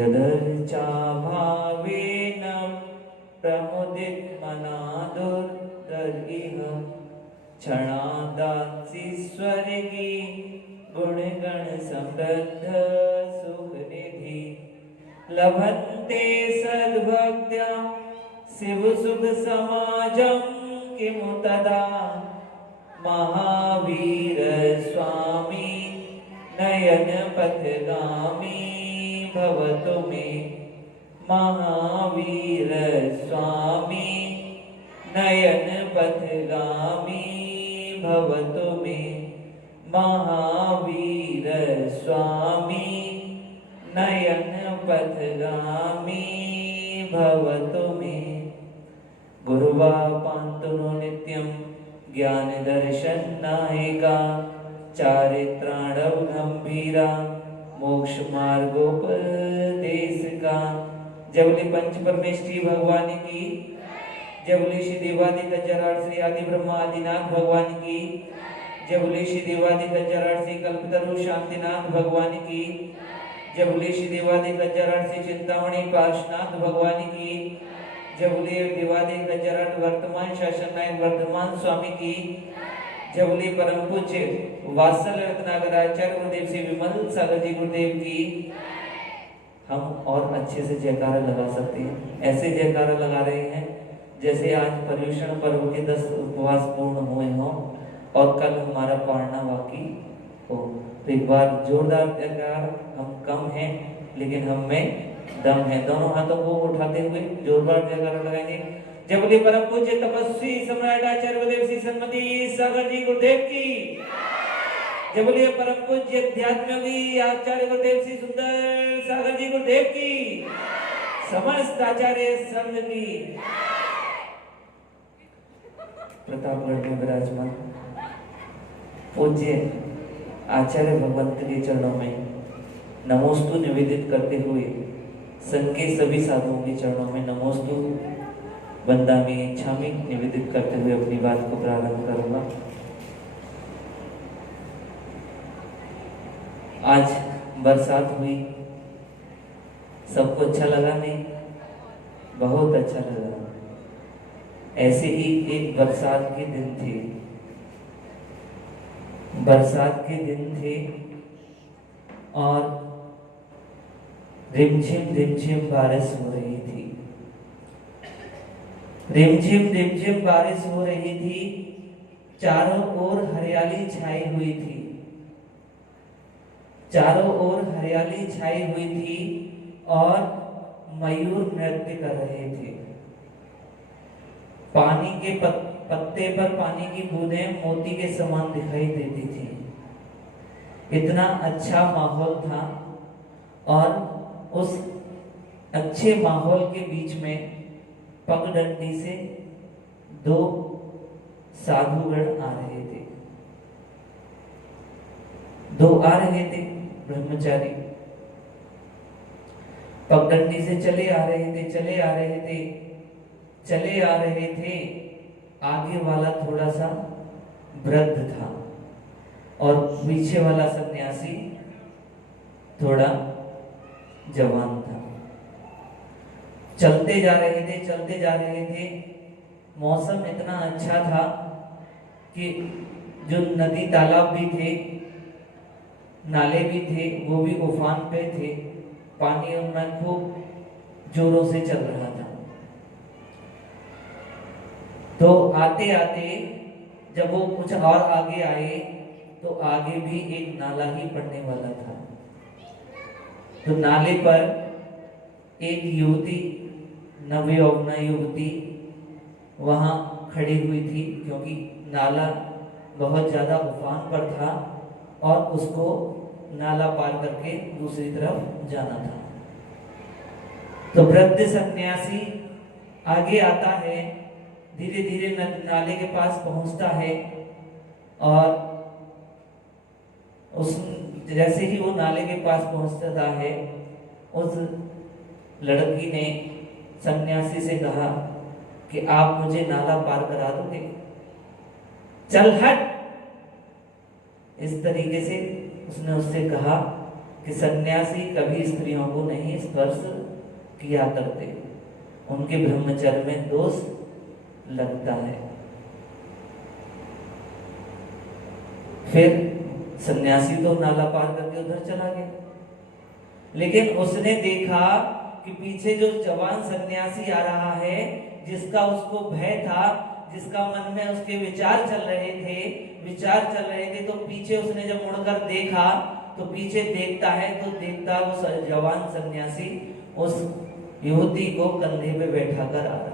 यदर्चा भावेन प्रमुदित मना दुर्दर्गिह क्षणादासी स्वर्गी गुणगण समृद्ध सुखनिधि लभन्ते सद्भक्त्या शिव सुख समाजं किमु तदा महावीर स्वामी नयन पथगामी भवतु मे महावीर स्वामी नयन पथगामी भवतु मे महावीर स्वामी नयन पथगामी भवतु मे गुरुवा पान्तुनो नित्यं ज्ञान दर्शन नायिका चारित्राणव गंभीरा मोक्ष मार्गोपदेश का। जय बोले पंच परमेष्ठी भगवान की, जय बोले श्री देवादि गजराट श्री आदि ब्रह्मा आदिनाथ भगवान की, जय बोले श्री देवादि गजराट श्री कल्पतरु शांतिनाथ भगवान की, जय बोले श्री देवादि गजराट श्री चिंतामणि पार्शनाथ भगवान की, जय बोले देवादि गजराट वर्तमान शासन नायक वर्धमान स्वामी की, जय बोले परम पूज्य वात्सल रत्नाकराचार्य गुरुदेव श्री विमल सागर जी गुरुदेव की। हम और अच्छे से जयकारा लगा सकते हैं, ऐसे जयकारा लगा रहे हैं जैसे आज पर्युषण पर्व के 10 उपवास पूर्ण हुए हों और कल हमारा पारना बाकी हो। तो एक बार जोरदार जयकार। हम कम हैं लेकिन हम में दम है। दोनों हाथों को उठाते हुए जोरदार जयकारा लगाएंगे। जय बोले परम पूज्य तपस्वी सम्राट आचार्य गुरुदेव श्री सन्मति सागर जी गुरुदेव की। जय बोले परम पूज्य अध्यात्मयोगी आचार्य गुरुदेव श्री सुंदर सागर जी गुरुदेव की। समस्त आचार्य संघ की। प्रतापगढ़ में विराजमान पूज्य आचार्य भगवंत के चरणों में नमोस्तु निवेदित करते हुए संघ के सभी साधुओं के चरणों में नमोस्तु वंदामि इच्छामि निवेदित करते हुए अपनी बात को प्रारंभ करूंगा। आज बरसात हुई, सबको अच्छा लगा? नहीं, बहुत अच्छा लगा। ऐसे ही एक बरसात के दिन थे, बरसात के दिन थे और रिमझिम बारिश हो रही थी। रिमझिम बारिश हो रही थी। चारों ओर हरियाली छाई हुई थी। चारों ओर हरियाली छाई हुई थी और मयूर नृत्य कर रहे थे। पानी के पत्ते पर पानी की बूंदें मोती के समान दिखाई देती थी। इतना अच्छा माहौल था और उस अच्छे माहौल के बीच में पगडंडी से 2 साधुगण आ रहे थे। 2 आ रहे थे ब्रह्मचारी, पगडंडी से चले आ रहे थे। आगे वाला थोड़ा सा वृद्ध था और पीछे वाला सन्यासी थोड़ा जवान था। चलते जा रहे थे। मौसम इतना अच्छा था कि जो नदी तालाब भी थे, नाले भी थे, वो भी उफान पे थे। पानी उनमें खूब जोरों से चल रहा था। तो आते आते जब वो कुछ और आगे आए तो आगे भी एक नाला ही पड़ने वाला था। तो नाले पर एक युवती, नवयौवना युवती वहां खड़ी हुई थी, क्योंकि नाला बहुत ज्यादा उफान पर था और उसको नाला पार करके दूसरी तरफ जाना था। तो वृद्ध सन्यासी आगे आता है, धीरे धीरे नाले के पास पहुंचता है और उस जैसे ही वो नाले के पास पहुंचता है, उस लड़की ने सन्यासी से कहा कि आप मुझे नाला पार करा दोगे? चल हट। इस तरीके से उसने उससे कहा कि सन्यासी कभी स्त्रियों को नहीं स्पर्श किया करते, उनके ब्रह्मचर्य में दोष लगता है। फिर सन्यासी तो नाला पार करके उधर चला गया, लेकिन उसने देखा कि पीछे जो जवान सन्यासी आ रहा है, जिसका उसको भय था, जिसका मन में उसके विचार चल रहे थे, तो पीछे उसने जब मुड़कर देखा तो पीछे देखता है तो देखता वो जवान सन्यासी उस युवती को कंधे पे बैठा कर आ रहा है।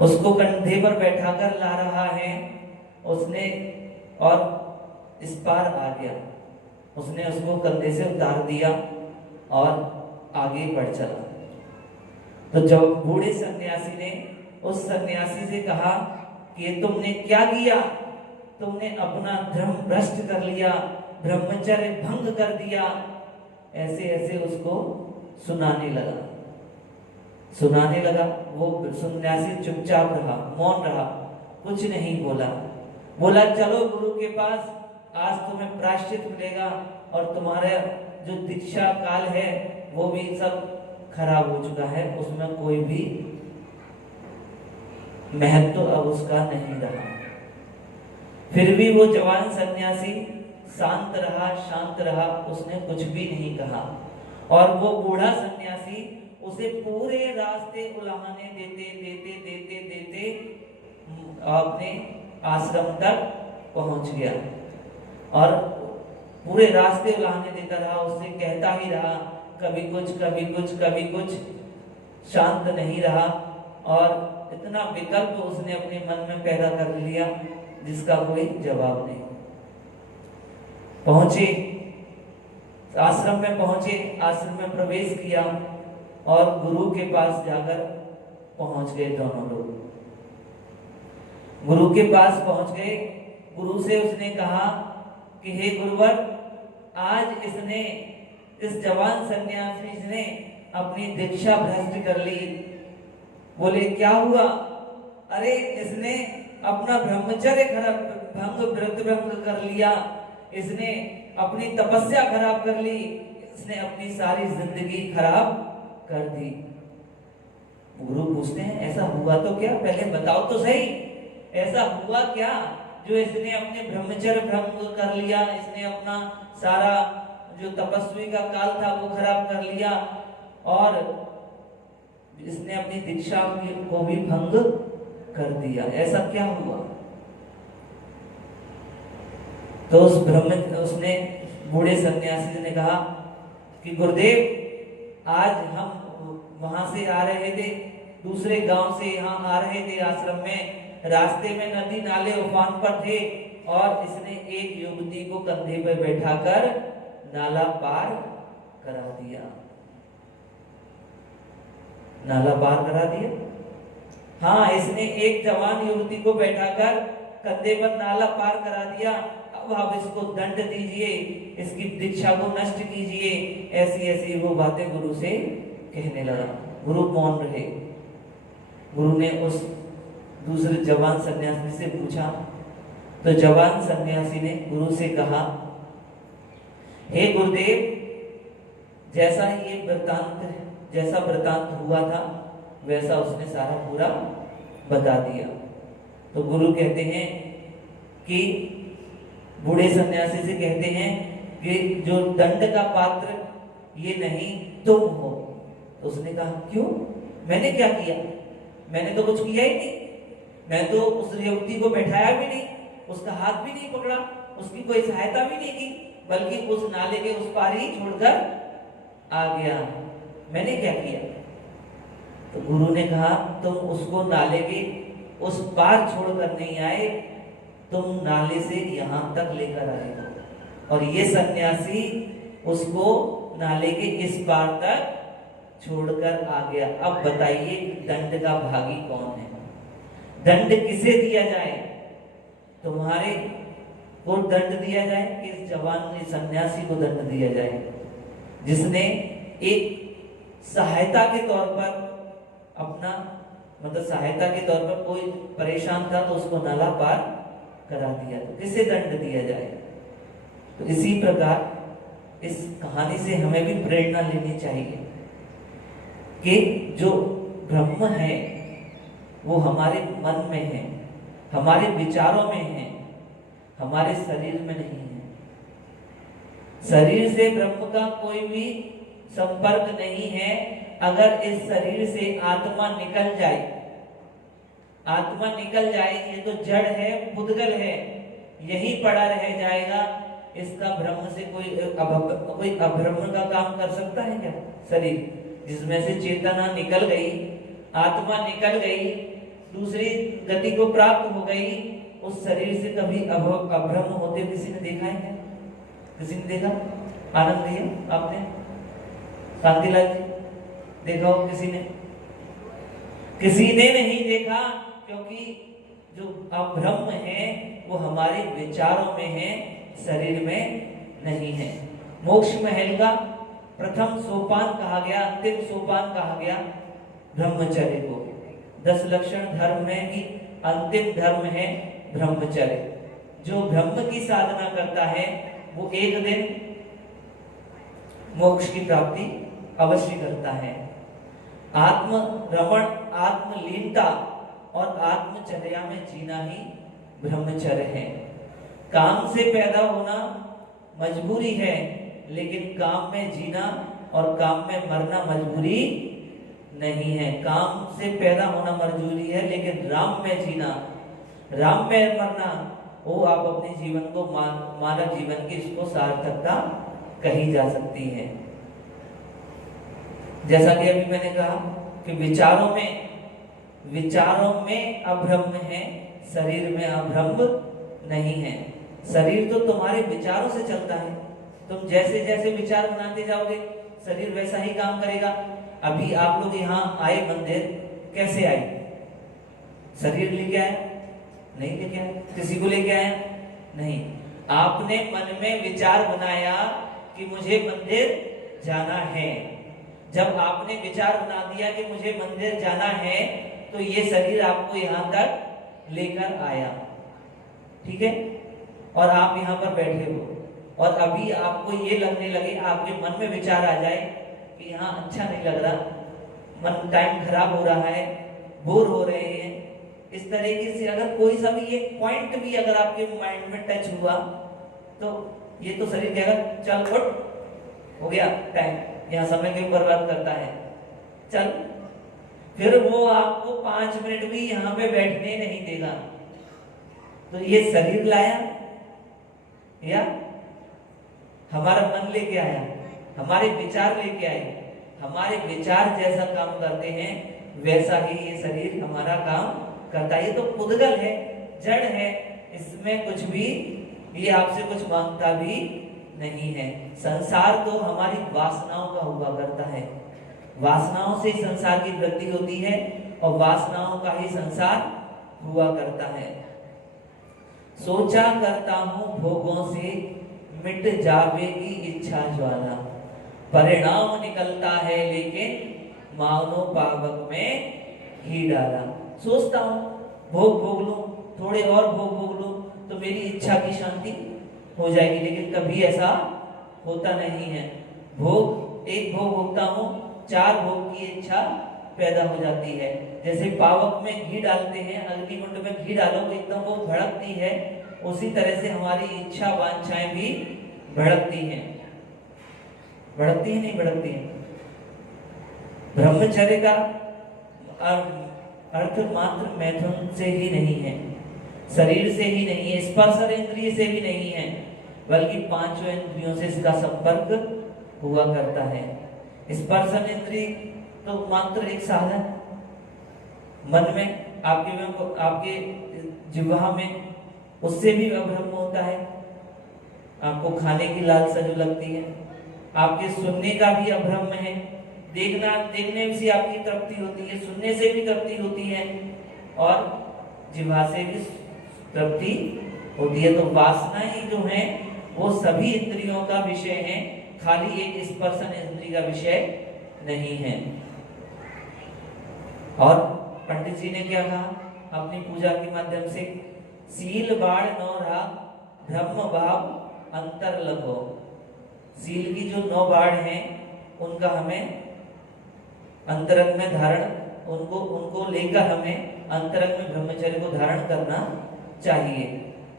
उसको कंधे पर बैठा कर ला रहा है उसने, और इस पार आ गया। उसने उसको कंधे से उतार दिया और आगे बढ़ चला। तो जब बूढ़े सन्यासी ने उस सन्यासी से कहा कि तुमने क्या किया, तुमने अपना धर्म भ्रष्ट कर लिया, ब्रह्मचर्य भंग कर दिया, ऐसे ऐसे उसको सुनाने लगा। वो सन्यासी चुपचाप रहा, मौन रहा, कुछ नहीं बोला चलो गुरु के पास, आज तुम्हें प्रायश्चित मिलेगा और तुम्हारा जो दीक्षा काल है वो भी सब खराब हो चुका है, उसमें कोई भी महत्व अब उसका नहीं रहा। फिर भी वो जवान सन्यासी शांत रहा, उसने कुछ भी नहीं कहा। और वो बूढ़ा सन्यासी उसे पूरे रास्ते उलाहने देते अपने आश्रम तक पहुंच गया, और पूरे रास्ते उलाहने देता रहा, उससे कहता ही रहा, कभी कुछ, शांत नहीं रहा। और इतना विकल्प उसने अपने मन में पैदा कर लिया जिसका कोई जवाब नहीं। आश्रम में प्रवेश किया और गुरु के पास जाकर पहुंच गए दोनों लोग। गुरु के पास पहुंच गए। गुरु से उसने कहा कि हे गुरुवर, आज इस जवान सन्यासी ने अपनी दीक्षा भ्रष्ट कर ली। बोले क्या हुआ? अरे इसने अपना ब्रह्मचर्य व्रत भंग कर लिया, इसने अपनी तपस्या खराब कर ली, इसने अपनी सारी जिंदगी खराब कर दी। गुरु पूछते हैं ऐसा हुआ तो क्या, पहले बताओ तो सही, ऐसा हुआ क्या जो इसने अपने ब्रह्मचर्य भंग कर लिया, इसने अपना सारा जो तपस्वी का काल था वो खराब कर लिया और इसने अपनी दीक्षा को भी भंग कर दिया, ऐसा क्या हुआ? तो उसने बूढ़े सन्यासी ने कहा कि गुरुदेव, आज हम वहां से आ रहे थे, दूसरे गांव से यहाँ आ रहे थे आश्रम में, रास्ते में नदी नाले उफान पर थे और इसने एक युवती को कंधे पर बैठाकर नाला पार करा दिया। हाँ, इसने एक जवान युवती को बैठाकर कंधे पर नाला पार करा दिया। अब आप इसको दंड दीजिए, इसकी दीक्षा को नष्ट कीजिए। ऐसी वो बातें गुरु से कहने लगा। गुरु मौन रहे। गुरु ने उस दूसरे जवान सन्यासी से पूछा, तो जवान सन्यासी ने गुरु से कहा, हे गुरुदेव, जैसा वृतांत हुआ था वैसा उसने सारा पूरा बता दिया। तो गुरु कहते हैं कि बूढ़े सन्यासी से कहते हैं कि जो दंड का पात्र ये नहीं तुम हो। तो उसने कहा क्यों, मैंने क्या किया? मैंने तो कुछ किया ही नहीं, मैं तो उस युवती को बैठाया भी नहीं, उसका हाथ भी नहीं पकड़ा, उसकी कोई सहायता भी नहीं की, बल्कि उस नाले के उस पार ही छोड़कर आ गया। मैंने क्या किया? तो गुरु ने कहा, तुम उसको नाले के उस पार छोड़कर नहीं आए, तुम नाले से यहाँ तक लेकर आए हो, और ये सन्यासी उसको नाले के इस पार तक छोड़कर आ गया। अब बताइए दंड का भागी कौन है? दंड किसे दिया जाए? तुम्हारे को दंड दिया जाए कि इस जवान सन्यासी को दंड दिया जाए, जिसने एक सहायता के तौर पर सहायता के तौर पर कोई परेशान था तो उसको नाला पार करा दिया? तो किसे दंड दिया जाए? तो इसी प्रकार इस कहानी से हमें भी प्रेरणा लेनी चाहिए कि जो ब्रह्म है वो हमारे मन में है, हमारे विचारों में है, हमारे शरीर में नहीं है। शरीर से ब्रह्म का कोई भी संपर्क नहीं है। अगर इस शरीर से आत्मा निकल जाए, आत्मा निकल जाए, ये तो जड़ है, पुद्गल है, यही पड़ा रह जाएगा। इसका ब्रह्म से कोई अब्रह्म का काम कर सकता है क्या? शरीर जिसमें से चेतना निकल गई, आत्मा निकल गई, दूसरी गति को प्राप्त हो गई, उस शरीर से कभी अब्रह्म होते किसी ने देखा है क्या? किसी ने देखा? आनंद भैया आपने, शांतिलाल जी देखा हो? किसी ने नहीं देखा, क्योंकि जो अब्रह्म है वो हमारे विचारों में है, शरीर में नहीं है। मोक्ष महल का प्रथम सोपान कहा गया, अंतिम सोपान कहा गया ब्रह्मचर्य को। 10 लक्षण धर्म में भी अंतिम धर्म है ब्रह्मचर्य। जो ब्रह्म की साधना करता है वो एक दिन मोक्ष की प्राप्ति अवश्य करता है। आत्म रमण, आत्मलीनता और आत्मचर्या में जीना ही ब्रह्मचर्य है। काम से पैदा होना मजबूरी है, लेकिन काम में जीना और काम में मरना मजबूरी नहीं है। काम से पैदा होना मजबूरी है, लेकिन राम में जीना, राम में मरना, वो आप अपने जीवन को मानव जीवन की इसको सार्थकता कही जा सकती है। जैसा कि अभी मैंने कहा कि विचारों में अब्रह्म है, शरीर में अब्रह्म नहीं है। शरीर तो तुम्हारे विचारों से चलता है, तुम जैसे जैसे विचार बनाते जाओगे शरीर वैसा ही काम करेगा। अभी आप लोग यहाँ आए मंदिर, कैसे आए? शरीर लेके आया? नहीं लेके आया। किसी को लेके आया? नहीं। आपने मन में विचार बनाया कि मुझे मंदिर जाना है। जब आपने विचार बना दिया कि मुझे मंदिर जाना है, तो ये शरीर आपको यहाँ तक लेकर आया, ठीक है? और आप यहाँ पर बैठे हो, और अभी आपको ये लगने लगे, आपके मन में विचार आ जाए कि यहाँ अच्छा नहीं लग रहा, मन टाइम खराब हो रहा है, बोर हो रहे हैं, इस तरीके से अगर कोई सा भी एक पॉइंट भी अगर आपके माइंड में टच हुआ, तो ये तो शरीर कहेगा चल उठ, हो गया टाइम, यहाँ समय क्यों बर्बाद करता है, चल। फिर वो आपको 5 मिनट भी यहाँ पे बैठने नहीं देगा। तो ये शरीर लाया या हमारा मन लेके आया? हमारे विचार लेके आए। हमारे विचार जैसा काम करते हैं वैसा ही ये शरीर हमारा काम करता है। ये तो पुद्गल है, जड़ है, इसमें कुछ भी ये आपसे कुछ मांगता भी नहीं है। संसार तो हमारी वासनाओं का हुआ करता है, वासनाओं से संसार की वृद्धि होती है और वासनाओं का ही संसार हुआ करता है। सोचा करता हूं भोगों से मिट जावेगी इच्छा ज्वाला, परिणाम निकलता है लेकिन मानो पावक में घी डाला। सोचता हूं भोग भोग लूं, थोड़े और भोग लूं तो मेरी इच्छा की शांति हो जाएगी, लेकिन कभी ऐसा होता नहीं है। एक भोग भोगता हूं, 4 भोग की इच्छा पैदा हो जाती है। जैसे पावक में घी डालते हैं, अग्निकुंड में घी डालो तो एकदम वो भड़कती है, उसी तरह से हमारी इच्छा वांछाएं भी भड़कती हैं। भड़कती है नहीं भड़कती है? ब्रह्मचर्य का अर्थ मात्र मैथुन से ही नहीं है, शरीर से ही नहीं है, स्पर्श इंद्रिय से भी नहीं है, बल्कि 5 इंद्रियों से इसका संपर्क हुआ करता है। स्पर्श इंद्रिय तो मात्र एक साधन, मन में आपके जिह्वा में, उससे भी अब्रह्म होता है। आपको खाने की लालसा जो लगती है, आपके सुनने का भी अब्रह्म है, देखने से आपकी तृप्ति होती है, सुनने से भी तृप्ति होती है और जिह्वा से भी तृप्ति होती है। तो वासनाएं जो हैं वो सभी इंद्रियों का विषय है, खाली एक स्पर्शन इंद्रिय का विषय नहीं है। और पंडित जी ने क्या कहा अपनी पूजा के माध्यम से? सील बाढ़ नौ राग ब्रह्म भाव अंतर लगो। सील की जो 9 बाढ़ हैं उनका हमें अंतरंग में धारण, उनको लेकर हमें अंतरंग में ब्रह्मचर्य को धारण करना चाहिए।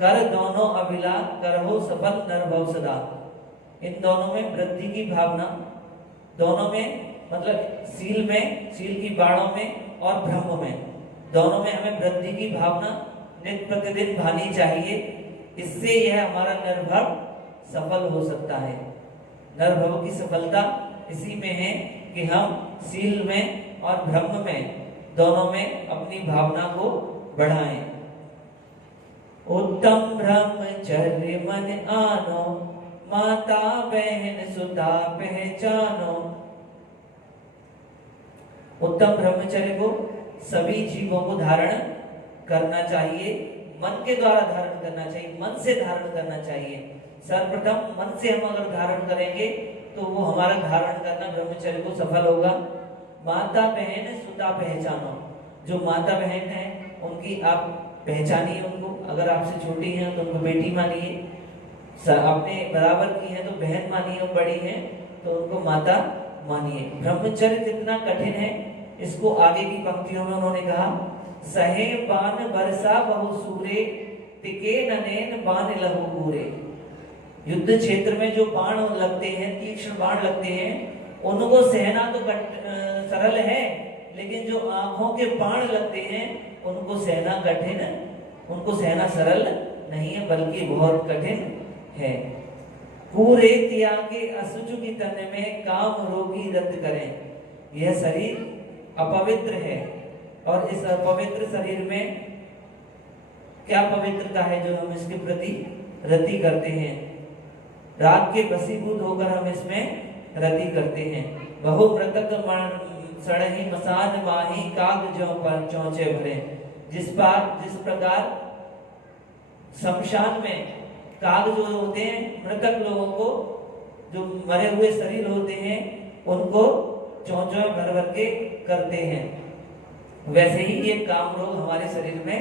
कर दोनों अभिला करहो सफल नरभव सदा। इन दोनों में वृद्धि की भावना, दोनों में मतलब सील में, सील की बाणों में और ब्रह्म में, दोनों में हमें वृद्धि की भावना नित्य प्रतिदिन भानी चाहिए। इससे यह हमारा नरभव सफल हो सकता है। नरभव की सफलता इसी में है कि हम सील में और ब्रह्म में दोनों में अपनी भावना को बढ़ाएं। उत्तम ब्रह्मचर्य मन आनो, माता बहन सुता पहचानो। उत्तम ब्रह्मचर्य को सभी जीवों को धारण करना चाहिए, मन के द्वारा धारण करना चाहिए, मन से धारण करना चाहिए। सर्वप्रथम मन से हम अगर धारण करेंगे तो वो हमारा धारण करना ब्रह्मचर्य को सफल होगा। माता बहन सुता पहचानो। जो माता बहन है उनकी आप पहचानिए उनको, अगर आपसे छोटी हैं तो उनको बेटी मानिए, अपने बराबर की है तो बहन मानिए, और बड़ी है तो उनको माता मानिए। ब्रह्मचर्य कितना कठिन है इसको आगे की पंक्तियों में उन्होंने कहा, सहे बान बरसा बहु सूरे, टिके ननैन बान लहु पूरे। युद्ध क्षेत्र में जो बाण लगते हैं, तीक्ष्ण बाण लगते हैं, उनको सहना तो सरल है, लेकिन जो आंखों के बाण लगते हैं उनको सहना कठिन, उनको सहना सरल नहीं है बल्कि बहुत कठिन है। पूरे त्यागे असुचु की तन में काम रोगी रद्द करें। यह शरीर अपवित्र है और इस अपवित्र शरीर में क्या पवित्रता है जो हम इसके प्रति रति करते हैं। राग के वशीभूत होकर हम इसमें रति करते हैं। बहु मृतक सड़ही मसान माही काग जो पर चौचे भरे। जिस प्रकार शमशान में काग जो होते हैं, मृतक लोगों को, जो मरे हुए शरीर होते हैं, उनको चौंचों भर भर के करते हैं, वैसे ही ये काम रोग हमारे शरीर में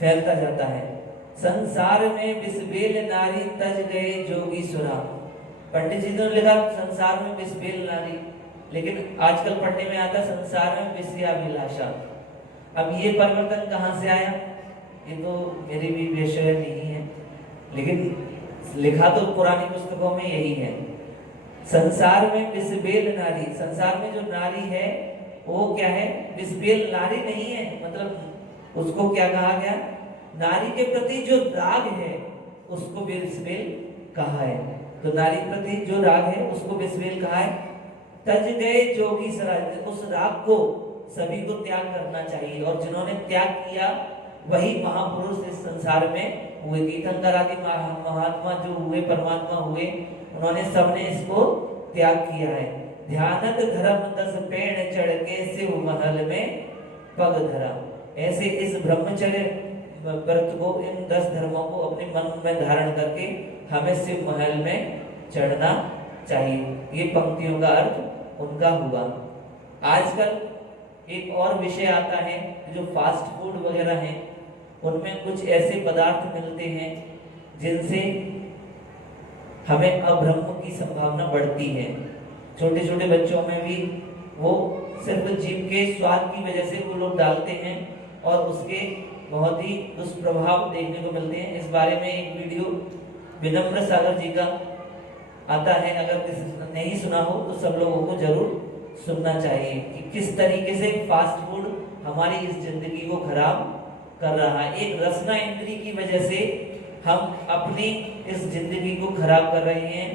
फैलता जाता है। संसार में बिस्बेल नारी तज गए जोगी सुरा। पंडित जी ने लिखा संसार में बिस्बेल नारी, लेकिन आजकल पढ़ने में आता संसार में विषयाभिलाषा। अब ये परिवर्तन कहाँ से आया, ये तो मेरी भी विषय नहीं है, लेकिन लिखा तो पुरानी पुस्तकों में यही है। संसार में बिस्बेल नारी, संसार में जो नारी है वो क्या है, बिस्बेल नारी नहीं है, मतलब उसको क्या कहा गया, नारी के प्रति जो राग है उसको बिस्बेल कहा है। तो नारी के प्रति जो राग है उसको बिस्बेल कहा है। तज गए जोगी सराय, उस राग को सभी को त्याग करना चाहिए, और जिन्होंने त्याग किया वही महापुरुष इस संसार में हुए। तीर्थंकर आदि महात्मा जो हुए, परमात्मा हुए, उन्होंने सबने इसको त्याग किया है। ध्यानत धर्म 10 पेड़ चढ़ के शिव महल में पग धरा। ऐसे इस ब्रह्मचर्य व्रत को, इन 10 धर्मों को अपने मन में धारण करके हमें शिव महल में चढ़ना चाहिए। ये पंक्तियों का अर्थ उनका हुआ। आजकल एक और विषय आता है, जो फास्ट फूड वगैरह हैं, उनमें कुछ ऐसे पदार्थ मिलते हैं जिनसे हमें अब्रह्म की संभावना बढ़ती है। छोटे छोटे बच्चों में भी वो सिर्फ जीभ के स्वाद की वजह से वो लोग डालते हैं और उसके बहुत ही दुष्प्रभाव देखने को मिलते हैं। इस बारे में एक वीडियो विनम्र सागर जी का आता है, अगर किसी ने नहीं सुना हो तो सब लोगों को जरूर सुनना चाहिए कि किस तरीके से फास्ट फूड हमारी इस जिंदगी को खराब कर रहा है। एक रसना इंद्री की वजह से हम अपनी इस जिंदगी को खराब कर रहे हैं।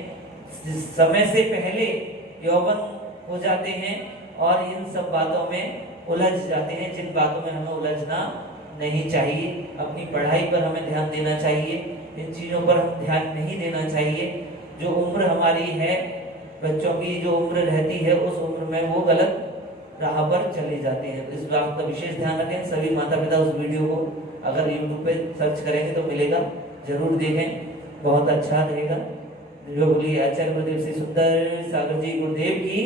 समय से पहले यौवन हो जाते हैं और इन सब बातों में उलझ जाते हैं, जिन बातों में हमें उलझना नहीं चाहिए। अपनी पढ़ाई पर हमें ध्यान देना चाहिए, इन चीजों पर ध्यान नहीं देना चाहिए। जो उम्र हमारी है, बच्चों की जो उम्र रहती है, उस उम्र में वो गलत राह पर चले जाते हैं। इस बात का विशेष ध्यान रखें सभी माता पिता। उस वीडियो को अगर YouTube पे सर्च करेंगे तो मिलेगा, जरूर देखें, बहुत अच्छा रहेगा। जो बोलिए आचार्य गुरुदेव श्री सुंदर सागर जी गुरुदेव की